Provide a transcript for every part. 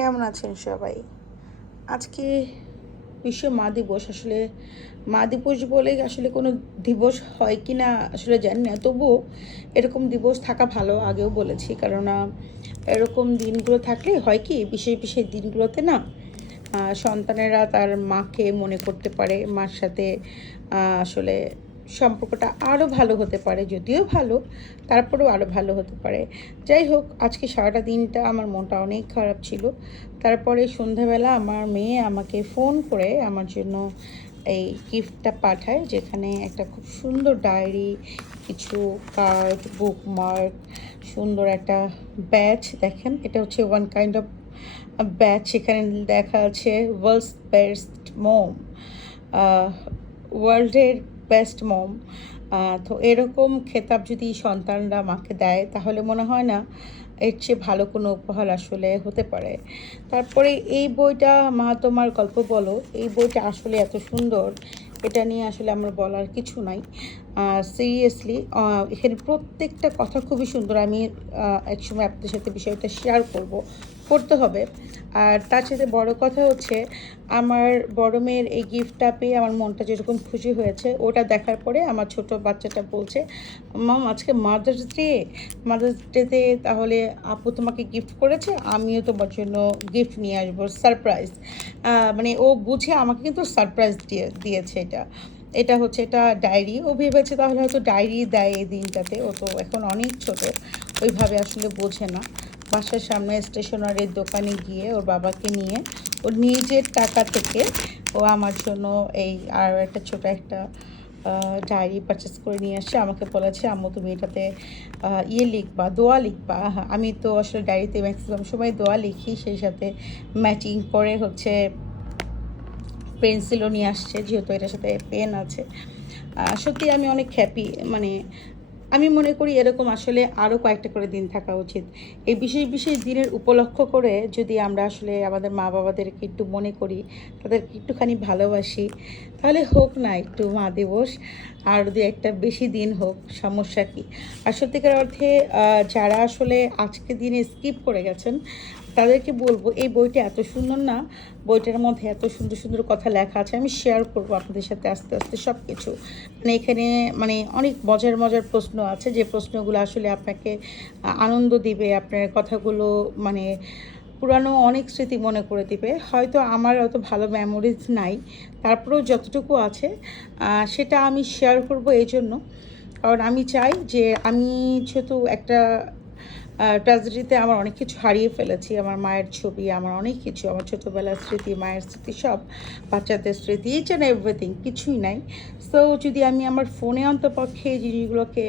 কেমন আছেন সবাই? আজকে বিশ্ব মা দিবস। আসলে মা দিবস বলে আসলে কোনো দিবস হয় কি না আসলে জানি না। তবুও এরকম দিবস থাকা ভালো, আগেও বলেছি। কেননা এরকম দিনগুলো থাকলে হয় কি, বিশেষ বিশেষ দিনগুলোতে না সন্তানেরা তার মাকে মনে করতে পারে। মার সাথে আসলে সম্পর্কটা আরও ভালো হতে পারে। যদিও ভালো, তারপরেও আরও ভালো হতে পারে। যাই হোক, আজকে সারাটা দিনটা আমার মনটা অনেক খারাপ ছিল। তারপরে সন্ধ্যাবেলা আমার মেয়ে আমাকে ফোন করে আমার জন্য এই গিফটটা পাঠায়, যেখানে একটা খুব সুন্দর ডায়েরি, কিছু কার্ড, বুকমার্ক, সুন্দর একটা ব্যাচ। দেখেন, এটা হচ্ছে ওয়ান কাইন্ড অফ ব্যাচ। এখানে দেখা আছে ওয়ার্ল্ডস বেস্ট মম, ওয়ার্ল্ডের বেস্ট মম। তো এরকম খেতাব যদি সন্তানরা মাকে দেয়, তাহলে মনে হয় না এর চেয়ে ভালো কোনো উপহার আসলে হতে পারে। তারপরে এই বইটা, মা তোমার গল্প বলো, এই বইটা আসলে এত সুন্দর, এটা নিয়ে আসলে আমার বলার কিছু নাই। সিরিয়াসলি এখানে প্রত্যেকটা কথা খুবই সুন্দর। আমি একসময় আপনাদের সাথে বিষয়টা শেয়ার করতে হবে। আর তার সাথে বড় কথা হচ্ছে, আমার বড় মেয়ের এই গিফটটা পেয়ে আমার মনটা যেরকম খুশি হয়েছে, ওটা দেখার পরে আমার ছোট বাচ্চাটা বলছে, মাম আজকে মাদার্স ডেতে তাহলে আপু তোমাকে গিফট করেছে, আমিও তোমার জন্য গিফট নিয়ে আসবো, সারপ্রাইজ। মানে ও বুঝে আমাকে কিন্তু সারপ্রাইজ দিয়েছে। এটা হচ্ছে এটা ডায়েরি। ও ভেবেছে তাহলে হয়তো ডায়েরি দেয় এই দিনটাতে। ও তো এখন অনেক ছোট, ওইভাবে আসলে বোঝে না। বাসার সামনে স্টেশনারির দোকানে গিয়ে ওর বাবাকে নিয়ে ওর নিজের টাকা থেকে ও আমার জন্য এই আর একটা ছোট একটা ডায়েরি পারচেস করে নিয়ে আসছে। আমাকে বলেছে, আম্মু তুমি এটাতে লিখবা, দোয়া লিখবা। আমি তো আসলে ডায়েরিতে ম্যাক্সিমাম সময় দোয়া লিখি, সেই সাথে ম্যাচিং করে হচ্ছে পেন্সিলও নিয়ে আসছে, যেহেতু এটার সাথে পেন আছে। সত্যি আমি অনেক হ্যাপি। মানে আমি মনে করি এরকম আসলে আরও কয়েকটা করে দিন থাকা উচিত। এই বিশেষ বিশেষ দিনের উপলক্ষ করে যদি আমরা আসলে আমাদের মা বাবাদেরকে একটু মনে করি, তাদেরকে একটুখানি ভালোবাসি, তাহলে হোক না একটু মা দিবস, আর যদি একটা বেশি দিন হোক, সমস্যা কী? আর সত্যিকার অর্থে যারা আসলে আজকে দিনে স্কিপ করে গেছেন, তাদেরকে বলবো এই বইটা এত সুন্দর না, বইটার মধ্যে এত সুন্দর সুন্দর কথা লেখা আছে। আমি শেয়ার করবো আপনাদের সাথে আস্তে আস্তে সব কিছু। মানে এখানে মানে অনেক মজার মজার প্রশ্ন আছে, যে প্রশ্নগুলো আসলে আপনাকে আনন্দ দিবে, আপনার কথাগুলো মানে পুরানো অনেক স্মৃতি মনে করে দিবে। হয়তো আমার অত ভালো মেমোরিজ নাই, তারপরেও যতটুকু আছে সেটা আমি শেয়ার করব এই জন্য, কারণ আমি চাই যে আমি যেহেতু একটা ট্র্যাজেডিতে আমার অনেক কিছু হারিয়ে ফেলেছি। আমার মায়ের ছবি, আমার অনেক কিছু, আমার ছোটোবেলার স্মৃতি, মায়ের স্মৃতি, সব বাচ্চাদের স্মৃতি, ইচ অ্যান্ড এভরিথিং, কিছুই নাই। সো যদি আমি আমার ফোনে অন্তপক্ষে এই জিনিসগুলোকে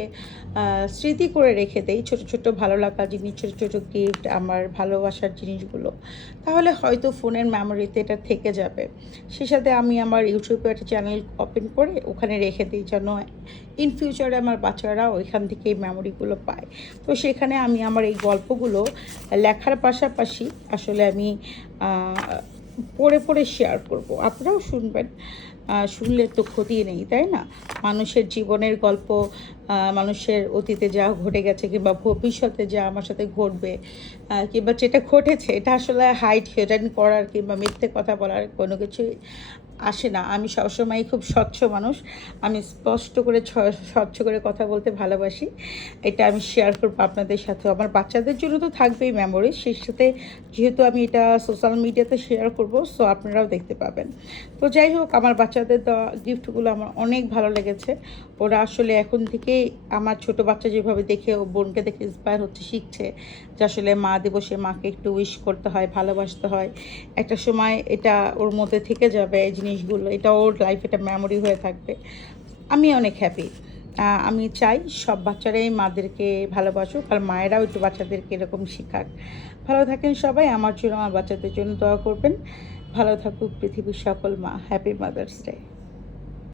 স্মৃতি করে রেখে দেই, ছোটো ছোটো ভালো লাগা জিনিস, ছোটো ছোটো গিফট, আমার ভালোবাসার জিনিসগুলো, তাহলে হয়তো ফোনের মেমোরিতে এটা থেকে যাবে। সে সাথে আমি আমার ইউটিউবে একটা চ্যানেল ওপেন করে ওখানে রেখে দিই, যেন ইন ফিউচারে আমার বাচ্চারা ওইখান থেকে এই মেমোরিগুলো পায়। তো সেখানে আমি আমার এই গল্পগুলো লেখার পাশাপাশি আসলে আমি পড়ে পড়ে শেয়ার করব, আপনারাও শুনবেন। শুনলে তো ক্ষতি নেই, তাই না? মানুষের জীবনের গল্প, মানুষের অতীতে যা ঘটে গেছে কিংবা ভবিষ্যতে যা আমার সাথে ঘটবে, কিংবা যেটা ঘটেছে, এটা আসলে হাইড হেডেন করার কিংবা মিথ্যে কথা বলার কোনো কিছুই আসে না। আমি সবসময় খুব স্বচ্ছ মানুষ, আমি স্পষ্ট করে স্বচ্ছ করে কথা বলতে ভালোবাসি। এটা আমি শেয়ার করবো আপনাদের সাথেও। আমার বাচ্চাদের জন্য তো থাকবেই মেমোরি, সেই সাথে যেহেতু আমি এটা সোশ্যাল মিডিয়াতে শেয়ার করব, সো আপনারাও দেখতে পাবেন। তো যাই হোক, আমার বাচ্চাদের দেওয়া গিফটগুলো আমার অনেক ভালো লেগেছে। ওরা আসলে এখন থেকেই আমার ছোট বাচ্চা যেভাবে দেখে ও বোনকে দেখে ইন্সপায়ার হচ্ছে, শিখছে যে আসলে মা দিবসে মাকে একটু উইশ করতে হয়, ভালোবাসতে হয়। একটা সময় এটা ওর মধ্যে থেকে যাবে এই জিনিসগুলো, এটা ওর লাইফ, এটা মেমোরি হয়ে থাকবে। আমি অনেক হ্যাপি। আমি চাই সব বাচ্চারাই মাদেরকে ভালোবাসুক, আর মায়েরাও একটু বাচ্চাদেরকে এরকম শেখাক। ভালো থাকেন সবাই, আমার জন্য, আমার বাচ্চাদের জন্য দোয়া করবেন। ভালো থাকুক পৃথিবীর সকল মা। Happy mother's day.